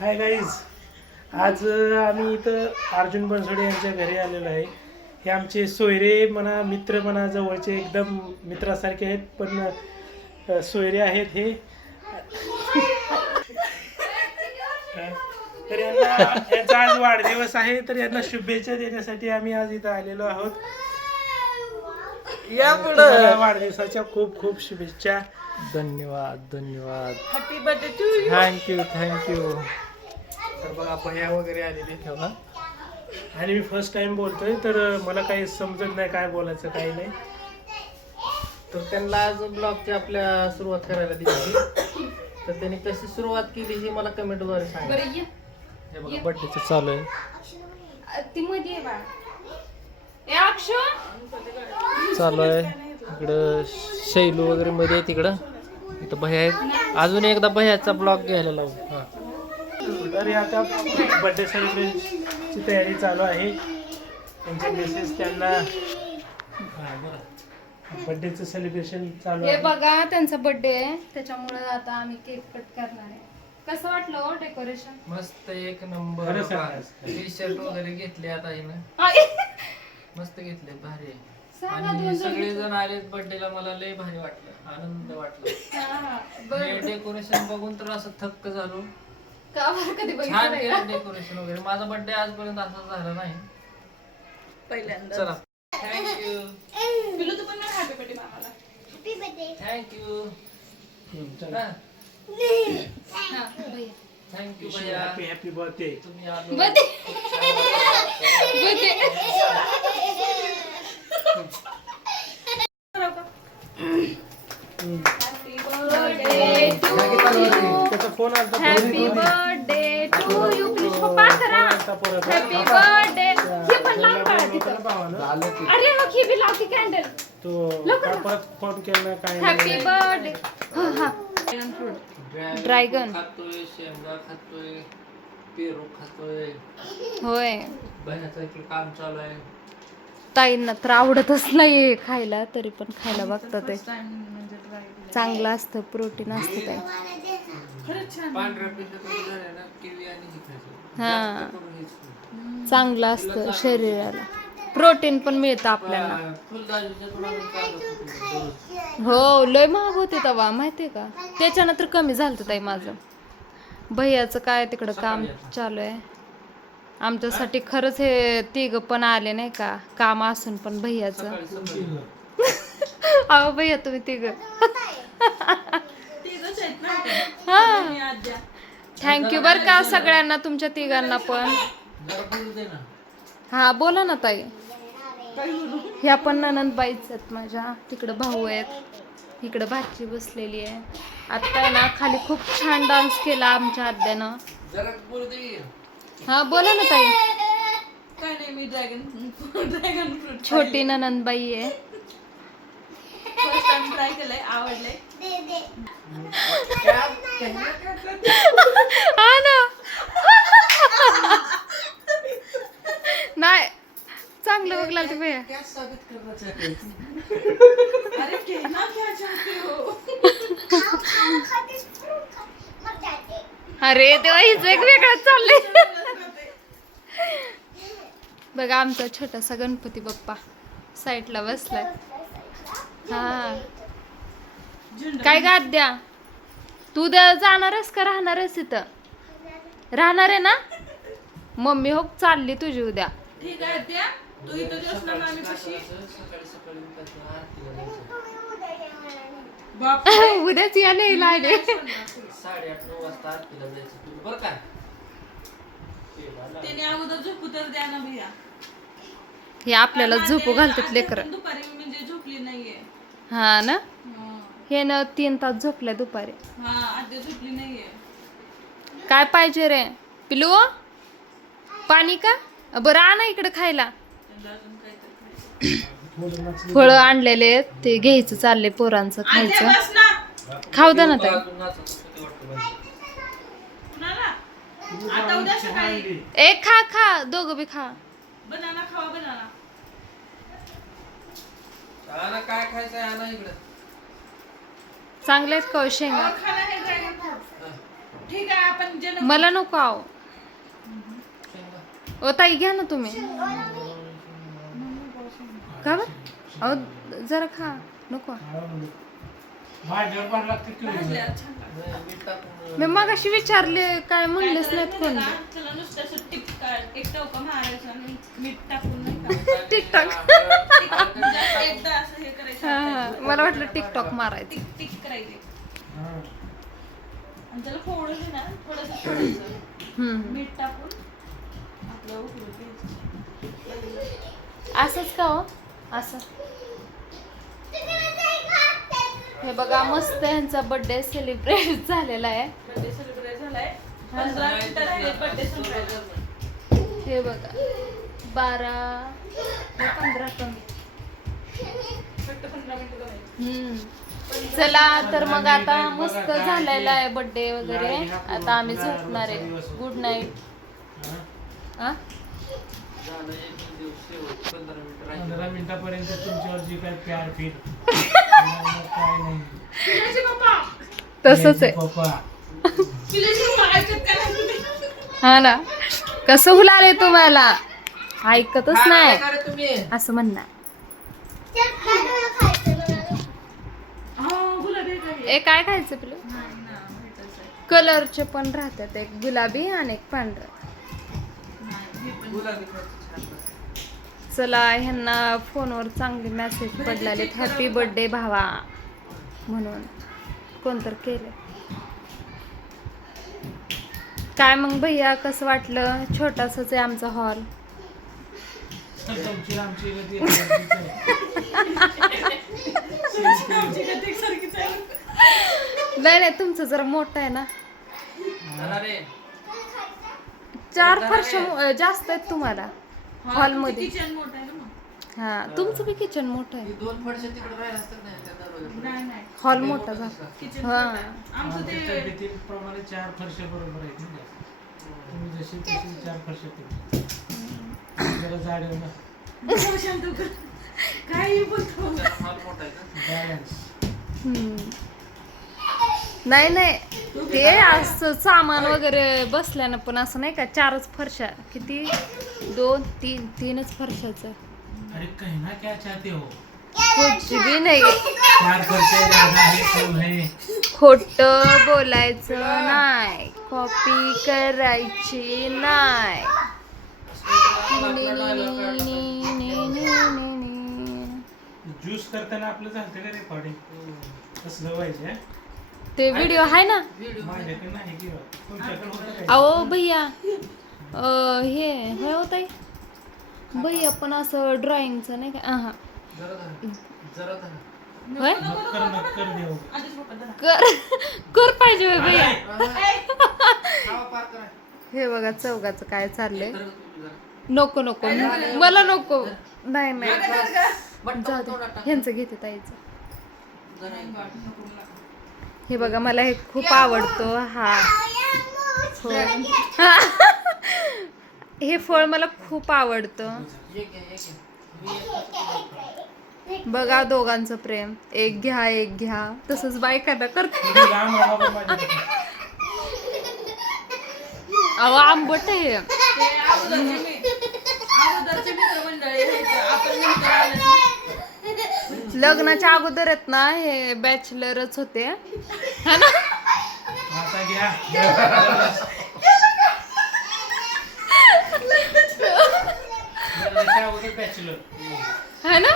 Hi guys आज आम्ही इथं अर्जुन बनसोडे यांच्या घरी आलेलो आहे. हे आमचे सोयरे म्हणा मित्र म्हणा जवळचे एकदम मित्रासारखे आहेत पण सोयरे आहेत हे. तर यांना यांचा आज वाढदिवस आहे तर यांना शुभेच्छा देण्यासाठी आम्ही आज इथं आलेलो आहोत. या तुम्हाला वाढदिवसाच्या खूप खूप शुभेच्छा. धन्यवाद धन्यवाद. Happy birthday to you thank you thank you तर बघा भैया वगैरे आलेले ठेवा आणि मी फर्स्ट टाइम बोलतोय तर मला काही समजत नाही काय बोलायचं काही नाही. तर त्यांना आज ब्लॉगची आपल्या सुरुवात करायला दिली तर त्यांनी कशी सुरुवात केली हे मला कमेंटद्वारे सांगा. बरं ये. हे बघा बड्डेचं चालू आहे. ती मध्ये आहे बा. ए अक्षु! चालू आहे. इकडं शैलू वगैरे मध्ये आहे तिकडं इथं भैया आहेत. अजून एकदा भैयाचा ब्लॉग घ्यायला लावू. हा. तर हे आता बर्थडे सेलिब्रेशनची तयारी चालू आहे. त्यांचे मेसेज त्यांना बर्थडेचं सेलिब्रेशन चालू हे आहे. बघा त्यांचा बर्थडे आहे. त्याच्यामुळे आता आम्ही केक कट करणार आहे. कसं वाटलं हो डेकोरेशन मस्त एक नंबर खरं. टी शर्ट वगैरे घेतले आता हिनं. मस्त घेतले भारी आहे. सांगा आणि सगळे जण आले बर्थडेला मला लय भारी वाटलं. आनंद वाटला. हे डेकोरेशन बघून तर असं थक्क झालो. का बरं कधी छान बघितलं नाही? केलं डेकोरेशन वगैरे. माझा बर्थडे आजपर्यंत असा झाला नाही. पहिल्यांदा चला. थँक्यू पिलू तू पण हॅपी बर्थडे मामाला? Thank you. हा. थँक्यू भैया. हॅपी हॅपी बर्थडे तुम्ही आलो. बर्थडे त्याचा फोन आलता happy birthday to you please पप्पा करा. हॅपी बर्थडे हे पण काढा तिथं अरे ही बी कॅन्डल तो काय परत फोन केला नाही हॅपी बर्थडे हा हा. ड्रॅगन. खातोय शेंगा खातोय पेरू खातोय होय. बहिणाचं इकडे काम चालू आहे ताईंना तर आवडतच नाही खायला तरी पण खायला बघतात ते. चांगलं असतं प्रोटीन असतं आणि हे हा. चांगलं असतं शरीराला. प्रोटीन पण मिळतं आपल्याला. हो लय महाग होते तेव्हा माहितीये का? त्याच्यानं तर कमी झालं ताई माझं. भैयाचं काय तिकडं काम चालू आहे. आमच्यासाठी खरंच हे तिघ पण आले नाही का? काम असून पण भैयाचं. अहो भैया तुम्ही तिघ. हा. थँक्यू बर का सगळ्यांना तुमच्या तिघांना पण. हा बोला ना ताई. ह्या पण ननंदबाईच आहेत माझ्या. तिकडं भाऊ आहेत. इकडं भाची बसलेली आहे. आता आहे ना खाली खूप छान डान्स केला आमच्या आद्यानं. हा बोला ना ताई. छोटी ननंदबाई आहे. फर्स्ट टाइम ट्राय केलंय आवडलंय. हा ना. नाही. चांगलं बघला ते भैया अरे कहना क्या चाहते हो? अरे तेव्हा हिच एक चाललंय. बघा आमचा छोटासा गणपती बाप्पा साईडला बसलाय. हा. काय गाद द्या तू उद्या जाणारच का राहणारच इथं? राहणार आहे ना? मम्मी हो चालली तुझी उद्या. ठीक आहे तू इथं दिवस ना कशी. बाप उद्याच यायला येईल आले. साडेआठ नऊ वाजता आरतीला जायचं तुम्ही बरं का? त्याने अगोदर झोपू तर द्या ना भैया. हे आपल्याला झोपू घालतात लेकर. दुपारी म्हणजे झोपली नाहीये. हा ना? हा. न तीन तास झोपल्या दुपारी. हा झोपली नाहीये. काय पाहिजे रे? पिलू? पाणी का? बरं आणा इकडे खायला. फळं आणलेले ते घ्यायचं चाललंय पोरांचं खायचं. खाऊ दे ना ताई. अजून नाचत होते वाटतं बाई. कुणाला? आता उद्या सकाळी. ए खा खा. दोघं बी खा. बनाना खावा बनाना. आणा काय खायचं आहे आणा इकडं. चांगले आहेत का हो शेंगा? खाना हे ड्रॅगन फ्रूट ठीक आहे आपण जे मला नको आहो. ओ ताई घ्या ना तुम्ही. का बरं? अहो जरा खा. नको. लागते मी मगाशी विचारले काय म्हणलेच नाहीत कोण. त्याला नुसतं असं टिप काढ. एक टोका मारायचं आणि मीठ टाकून टिकटॉक एकदा असं हे करायचं हा. मला वाटलं टिकटॉक मारायचं. टिक टिक करायचे हा. आणि त्याला फोडून आहे ना थोडंसं फोडायचं हम्म. मीठ टाकून आपलं उकळून घ्यायचं. असंच का हो? असं. हे बघा मस्त यांचा बर्थडे सेलिब्रेट झालेला आहे. बर्थडे सेलिब्रेट झालाय. पंधरा मिनिटात ते बर्थडे संपवायचा हे बघा. बारा. पंधरा कमी. चला तर मग आता मस्त झालेला आहे? बर्थडे वगैरे. आता आम्ही झोपणार आहे. गुड नाईट हा? पंधरा मिनिटापर्यंत तुमच्यावर जी काय प्यार फील काय नाही तसंच आहे? हा ना. कसं हुलाले तुम्हाला? ऐकतच नाही. काय रे तुम्ही. असं म्हणणार हा, गुलाबी आहे का हे? ए काय खायचं पिलं. कलरचे पण राहतात. एक गुलाबी आणि एक पांढरा. नाही, हे पण गुलाबी खायचं छान लागतं. चला ह्यांना फोनवर चांगले मेसेज पडलेले हॅपी बर्थडे भावा. म्हणून कोणतर केलं काय मग भैया कसं वाटलं? छोटासाच आहे आमचा हॉल तुमची आमची गती एकसारखीच आहे. आमची गती एकसारखीच आहे. नाही नाही तुमचं जरा मोठं आहे ना रे चार फरश जास्त आहेत तुम्हाला हा, हॉलमध्ये किचन मोठं आहे ना मग. हा तुमचं बी किचन मोठं आहे ही दोन फडशे तिकडे राहिला असतात नाही त्या दरवाजात. नाही नाही हॉल मोठा झाला किचन हा. मोठं आहे. आमचं आमच्या ते तब्येतीप्रमाणे चार फरशे बरोबर आहेत. तुम्ही जशी तशी चार फरशे जरा जाड ना. शांत कर. काही बोलतो बॅलन्स. नाही नाही. ते असं सामान वगैरे बसल्यानं पण असं नाही का चारच फरशा. किती? दोन तीन तीनच फरशाचं. अरे कहना क्या चाहते हो? कुछ भी नाही. चार फरशे ज्यादा है कम है खोट बोलायचं नाही. कॉपी करायची नाही. ज्यूस करताना आपलं झालं का रेकॉर्डिंग व्हायचे ते व्हिडिओ आहे ना माझ्याकडे नाही किंवा तुमच्याकडे होतं काय? अहो भैया अं, हे होय होत भैया पण असं ड्रॉइंगचं नाही का हा जरा धरा. जरा धरा. होय नक्कर नक्कर देऊ आधीच पप्पा धरा. कर कर पाहिजे होय भैया खावा पार करा. हे बघा चौघाचं काय चाललंय. नको नको. मला नको. नाही नाही. जाऊ दे. ह्यांचं घेते ताईचं. हे बघा मला हे खूप आवडतो. हा. फळ हे. फळ मला खूप आवडतं. एक घ्या, एक घ्या. मी एक- बघा दोघांचं प्रेम. एक घ्या एक घ्या. तसंच बायकांना करत तुम्ही लांब व्हा बाबा माझ्याकडे. अहो आंबट आहे आले. लग्नाच्या अगोदर आहेत ना हे बॅचलरच होते है ना. है ना हे.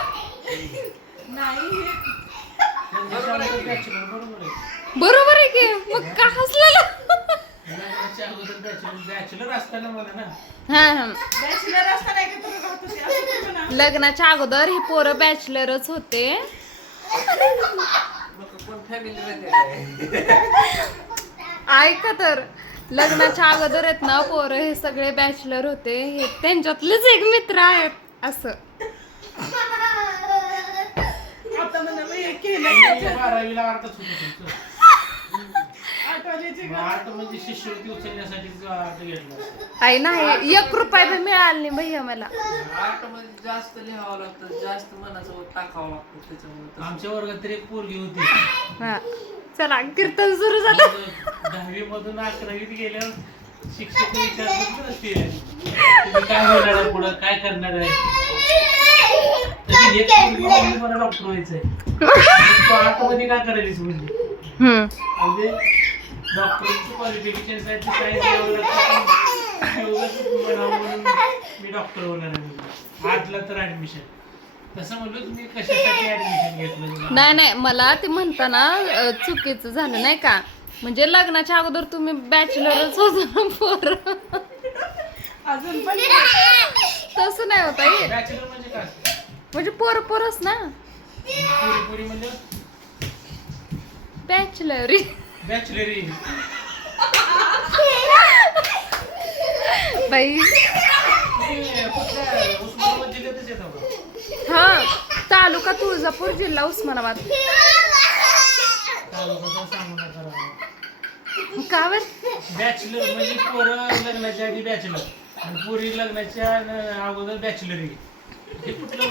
बरोबर आहे की मग का हसलेलं लग्नाच्या अगोदर असताना ना हा बॅचलर असताना एकत्र राहत होते. असं कुठं ना. लग्नाच्या अगोदर पोरं बॅचलरच होते मग कोण फॅमिली राहते काय? ऐका तर लग्नाच्या अगोदर आहेत ना पोरं हे सगळे बॅचलर होते हे त्यांच्यातलेच एक मित्र आहेत असं आता मी हे केलं. बारावीला होतं आर्ट म्हणजे शिष्यवृत्ती उचलण्यासाठी आर्ट घेतला आई नाही एक रुपया बी मिळाला नाही भैया मला. आर्टमध्ये जास्त लिहावं लागतं जास्त मनाचं वर टाकावं लागतं त्याच्यामुळे. आमच्या वर्गात तरी एक पोरगी होती. हा. चला कीर्तन सुरू झालं. दहावी मधून अकरावीत गेल्यावर शिक्षक विचारतात ना ते तुम्ही काय होणार आहे पुढं? काय करणार आहे? तशी एक मुलगी म्हणली मला डॉक्टर व्हायचंय. तू आतमध्ये काय करायलीस म्हणजे? हम्म. म्हणजे डॉक्टरची क्वालिफिकेशन सायन्स म्हणून मी डॉक्टर होणार आहे तर ऍडमिशन तसं म्हणलं तुम्ही कशासाठी ऍडमिशन घेतलं नाही नाही मला ते म्हणताना चुकीचं झालं नाही का? म्हणजे लग्नाच्या अगोदर तुम्ही बॅचलरच होतो पोर. अजून पण तसं नाही होता बॅचलर म्हणजे काय? म्हणजे पोर पोरच ना. पुरी पुरी म्हणजे? बॅचलर बॅचलरी बाई. जिल्ह्यातच येतं हा तालुका तुळजापूर जिल्हा उस्मानाबाद. तालुका तर सांगू नका राव. का बर? बॅचलर म्हणजे पोरं लग्नाच्या आधी बॅचलर आणि पुरी लग्नाच्या अगोदर बॅचलरी हे कुठलं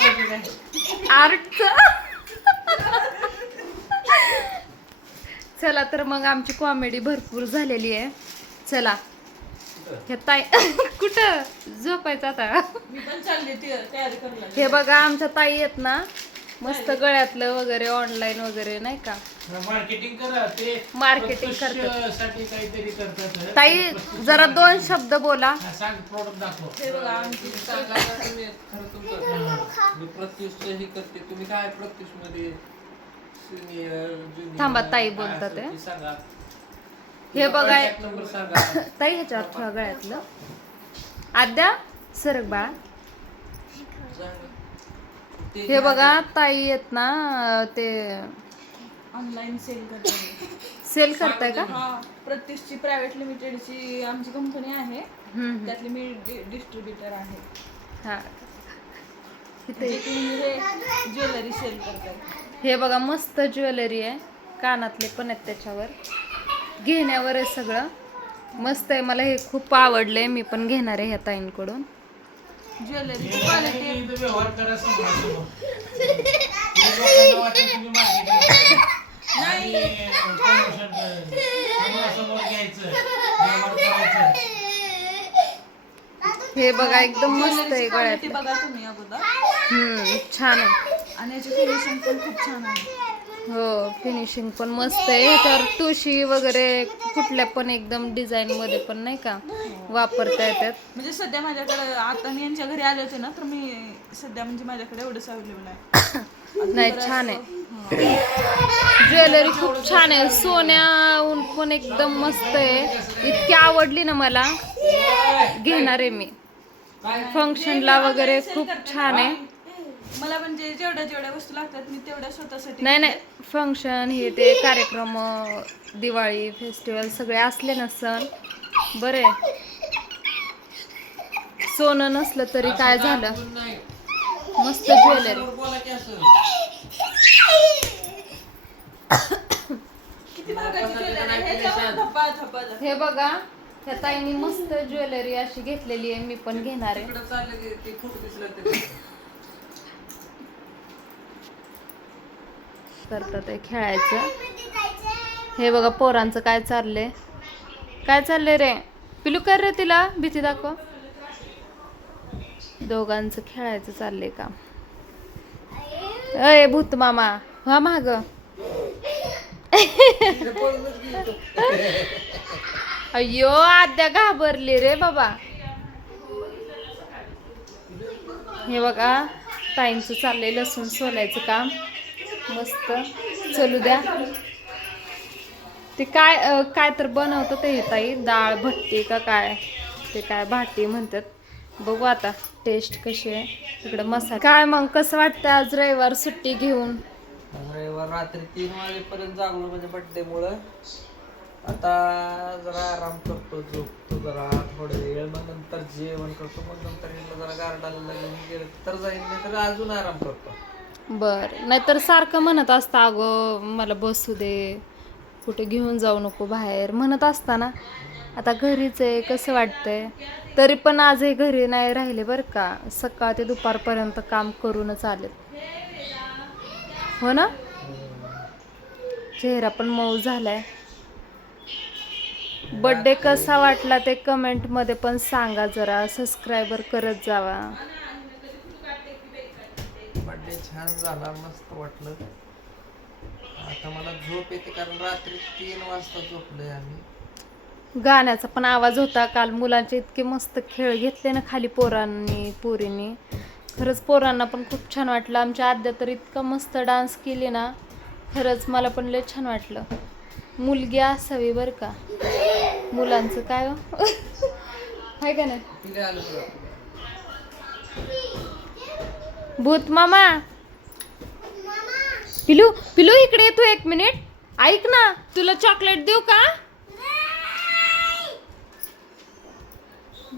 आर्टच चला तर मग आमची कॉमेडी भरपूर झालेली आहे. चला. हे ताई कुठं? झोपायचं आता. मी पण चालली ती तयारी करायला हे बघा आमच्या ताई आहेत ना. मस्त गळ्यातलं वगैरे ऑनलाईन वगैरे नाही का? मार्केटिंग करतात. ताई जरा दोन शब्द बोला. प्रत्युष हे करते. तुम्ही काय प्रत्युषमध्ये सिनियर थांबा, ताई बोलतात आहे. सांगा. हे बघा नंबर सांगा. ताई ह्याच्यावर ठेवा गळ्यातलं. आद्या सरक बाळा. सांगा. ते हे बघा ताई आहेत ना ते ऑनलाईन सेल करते सेल करताय का? हा प्रत्युषची प्रायव्हेट लिमिटेडची आमची कंपनी आहे. हम्म, त्यातली मी डिस्ट्रीब्युटर आहे. हा. इथे जे तुम्ही हे ज्वेलरी सेल करताय. हे बघा मस्त ज्वेलरी आहे. कानातले पण आहेत त्याच्यावर. घेण्यावर आहे सगळं. मस्त आहे. मला हे खूप आवडलंय. मी पण घेणार आहे ह्या ताईंकडून. समोरासमोर. हे बघा एकदम मस्त आहे गळ्यात बघा तुम्ही अगोदर. हम्म छान आहे. आणि याची फिनिशिंग पण खूप छान आहे. हो फिनिशिंग पण मस्त आहे. ह्याच्यावर तुळशी वगैरे कुठल्या पण एकदम डिझाईन मध्ये पण नाही का वापरता येतात? म्हणजे सध्या माझ्याकडे आता मी यांच्या घरी आले होते ना तर मी सध्या म्हणजे माझ्याकडे एवढंच अवेलेबल आहे. नाही छान आहे. ज्वेलरी खूप छान आहे. सोन्याहून पण एकदम मस्त आहे. इतकी आवडली ना मला. घेणार आहे मी. फंक्शनला वगैरे खूप छान आहे. मला म्हणजे जेवढ्या जेवढ्या वस्तू लागतात मी तेवढ्या स्वतःसाठी नाही नाही. फंक्शन हे ते कार्यक्रम अं, दिवाळी फेस्टिवल सगळे असले ना सण बरे. सोनं नसलं तरी काय झालं? नाही. मस्त ज्वेलरी. समोर बोला की असं. किती महागाची ज्वेलरी आहे? ह्याच्यावर धप्पा धप्पा धप्पा. हे बघा त्या ताईंनी मस्त ज्वेलरी अशी घेतलेली आहे. मी पण घेणार आहे. तिकडं चाललं की ते खूप दिसलं ते करतात आहे खेळायचं. हे बघा पोरांचं काय चाललंय. काय चाललंय रे? पिलू कर रे तिला भीती दाखव. दोघांचं खेळायचं चाललंय का अय भूत मामा हा माग. अय्यो आद्या घाबरली रे बाबा. हे बघा ताईंचं चाललंय लसूण सोलायचं काम. मस्त. चलू द्या. ते काय काय तर बनवतं ते हे ताई. डाळ भट्टी का काय? ते काय भाटी म्हणतात. बघू आता टेस्ट कशी आहे. तिकडं मसाला. काय मग कसं वाटतं आज रविवार सुट्टी घेऊन? रविवार रात्री तीन वाजेपर्यंत जागलो म्हणजे बड्डे मुळे. आता जरा आराम करतो झोपतो जरा. थोडे वेळ मग नंतर जेवण करतो. मग नंतर जरा गार्डनला घेऊन गेलं तर जाईल नाही तर अजून आराम करतो. बर. नाहीतर सारखं म्हणत असतं अगं मला बसू दे. कुठे घेऊन जाऊ नको बाहेर. म्हणत असताना आता घरीच आहे कसं वाटतंय? तरी पण आजही घरी नाही राहिले बरं का. सकाळ ते दुपारपर्यंत काम करूनच आले हो ना? चेहरा पण मऊ झालाय. बड्डे कसा वाटला ते कमेंटमध्ये पण सांगा जरा. सबस्क्रायबर करत जावा. बर्थडे छान झाला मस्त वाटलं. आता मला झोप येते कारण रात्री तीन वाजता झोपलोय आम्ही. गाण्याचा पण आवाज होता काल. मुलांचे इतके मस्त खेळ घेतले ना खाली पोरांनी पोरींनी. खरंच पोरांना पण खूप छान वाटलं. आमच्या आद्या तर इतका मस्त डान्स केली ना खरंच मला पण लय छान वाटलं. मुलगी असावी बरं का. मुलांचं काय हो? का नाही? भूत मामा. पिलू पिलू इकडे ये तू एक मिनिट. ऐक ना तुला चॉकलेट देऊ का?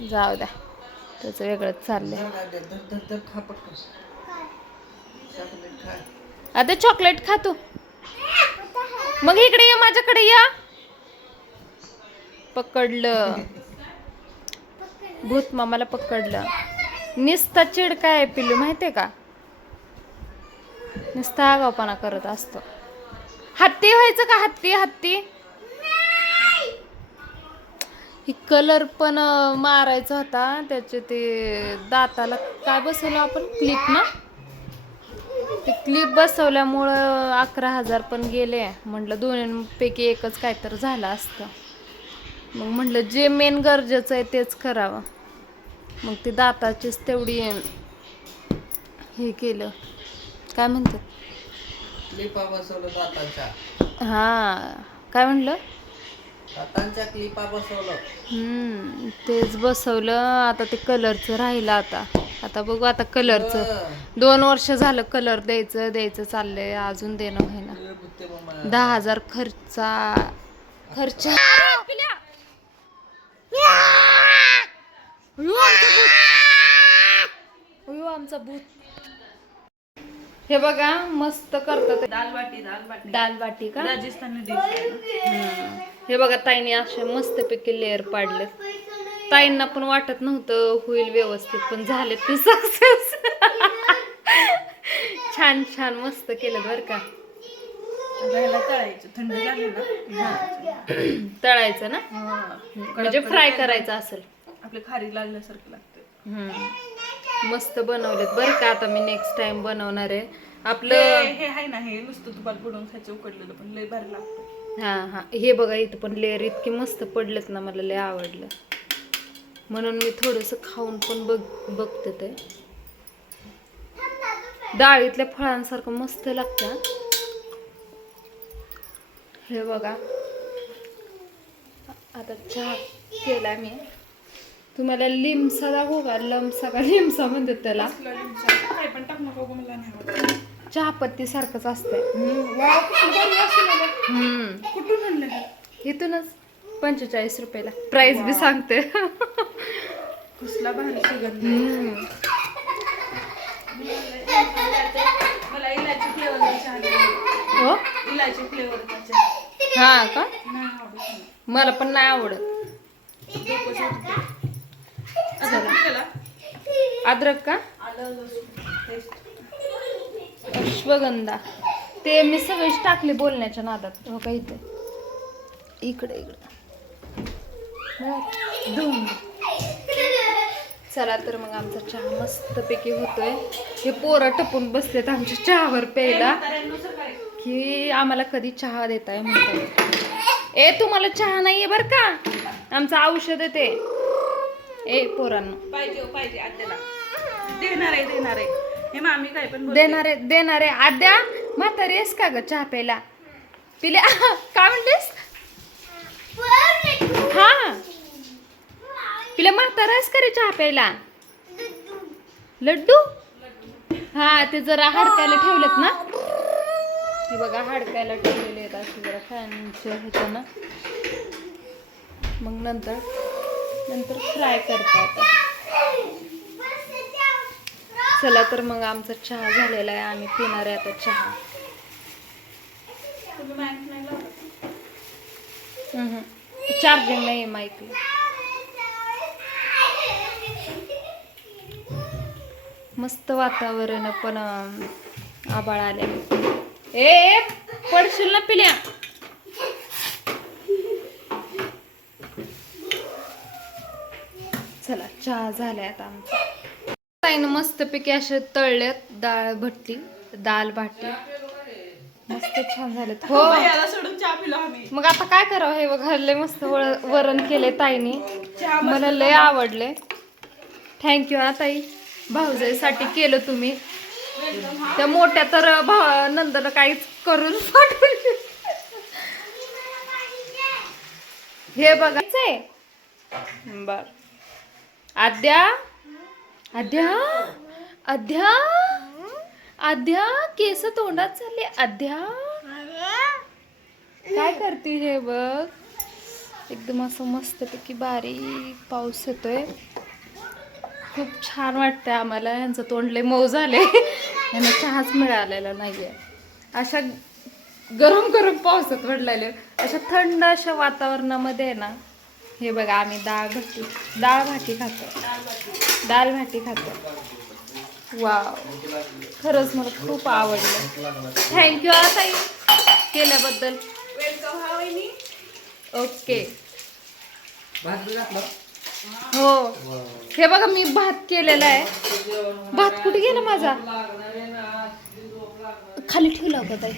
जाऊ द्या. त्याचं वेगळंच चाललंय. आता चॉकलेट खा तू. मग इकडे ये माझ्याकडे या. पकडलं. भूत मामाला पकडलं. निस्ता चिड काय पिल्लू माहिती माहितीये का? नुसता आगावपणा करत असतो. हत्ती व्हायचं का हत्ती हत्ती? ही कलर पण मारायचा होता. त्याचे ते दाताला काय बसवलं आपण? क्लिप ना? ते क्लिप बसवल्यामुळं अकरा हजार पण गेले. म्हटलं दोन्हीपैकी एकच काहीतरी तर झालं असतं. मग म्हटलं जे मेन गरजेचं आहे तेच करावं. मग ते दाताचीच तेवढी हे केलं. काय म्हणतात? क्लिपा बसवलं दातांच्या. हां काय म्हणलं? दातांच्या क्लिपा बसवलं. हम्म, तेच बसवलं. आता ते कलरचं राहिलं आता. आता बघू आता कलरचं. दोन वर्ष झालं कलर द्यायचं द्यायचं चाललंय. अजून देणं मामा. दहा हजार खर्चा खर्च. अयो, आमचा भूत. हे बघा मस्त करतात दाल बाटी दाल बाटी. दाल बाटी का? राजस्थानी. हे. बघा ताईने असे मस्तपैकी लेअर पाडले ताईंना पण वाटत नव्हतं होईल व्यवस्थित पण झाले ते सक्सेस छान छान मस्त केलं बरं का. तळायचं थंड झाली ना? तळायचं ना. म्हणजे फ्राय करायचं असेल. आपले खारी लागल्यासारखं लागतं. मस्त बनवलेत. बरं का आता मी नेक्स्ट टाइम बनवणार आहे. आपलं हे आहे ना हे नुसतं तुपात बुडवून खायचं उकडलेलं पण लय भारी लागतं. हा हा. हे बघा इथं पण लेअर इतके मस्त पडलेत ना मला लय आवडलं. म्हणून मी थोडंसं खाऊन पण बघ बघते ते. डाळीतल्या फळांसारखं मस्त लागतं. हे बघा. आता चहा केला मी. तुम्हाला लिमसा दाखवू का? लमसा का? लिमसा म्हणतात त्याला. चहापत्ती सारखंच कुठून हे? इथूनच. पंचेचाळीस रुपयाला. प्राइस बी सांगते. हो? हा का. मला. पण नाही आवडत डोकंच उठतं. आता किती केला? अद्रक का? अश्वगंधा. ते मी सगळेच टाकले बोलण्याच्या नादात. हो का इथे? इकडे इकडे. चला तर मग आमचा चहा मस्तपैकी होतोय. हे पोरं टपून बसलेत आमच्या चहावर प्यायला. की आम्हाला कधी चहा देताय म्हणतात. ए तुम्हाला चहा नाहीये बर का? आमचं औषध आहे ते. ए पोरांना. पाहिजे हो, पाहिजे आत्याला देणार आहे देणार आहे. हे मामी काय पण बोलते. देणारे देणारे आद्या म्हातारी आहेस का ग चहा प्यायला? पिल्या काय म्हणतेस? हा. पिल्या म्हातारा आहेस का रे चहा प्यायला? लड्डू? हा ते जरा हाडकायला ठेवलेत ना. हे बघा हाडकायला ठेवलेले आहेत असे जरा फॅनच्या ह्याच्यानं. मग नंतर नंतर फ्राय करतात. चला तर मग आमचा चहा झालेला आहे. आम्ही पिणार आहे आता चहा. चार्जिंग नाही माईकला मस्त वातावरण आहे, पण आबाळ आले ए, पडशील ना पिल्या चला चहा झालाय आता आमचा. ताईनं मस्तपैकी असे तळल्यात डाळ भट्टी दाल भाटी. मस्त छान झालेत. हो. याला सोडून चहा पिलो आम्ही. मग आता काय करावं हे बघ मस्त वरण केले ताईने. मला लय आवडले. थँक्यू हा ताई. भाऊजाईसाठी केलं तुम्ही. त्या मोठ्या तर भा नंतर काहीच करून हे बघायचंय बर. आद्या? आद्या? आद्या? आद्या केस तोंडात चालले. आद्या? काय करते हे बघ? एकदम असं मस्तपैकी बारीक पाऊस येतोय. खूप छान वाटतंय आम्हाला. यांचं तोंड लय मऊ झाले यांना चहाच मिळालेला नाहीये. अशा गरम गरम पावसात पडलेले अशा थंड अशा वातावरणामध्ये आहे ना हे बघा आम्ही डाळ भाटी डाळ भाटी खातो. डाळ भाटी खातो. वाव. खरंच मला खूप आवडलं. थँक्यू ताई केल्याबद्दल. ओके हो. हे बघा मी भात केलेला आहे. भात कुठे गेला माझा? खाली ठेवला होता ताई.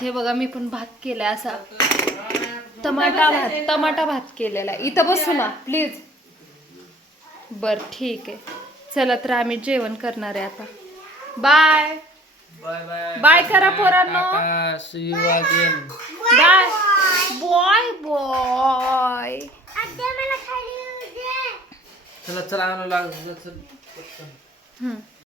हे बघा मी पण भात केलाय असा. टमाटा भात टमाटा भात केलेला आहे. इथं बसू ना प्लीज. बर ठीक आहे. चला तर आम्ही जेवण करणार आहे आता. बाय. Bye bye. बाय करा पोरांनो. See you again bye. Bye bye. चला चला आणू लागलं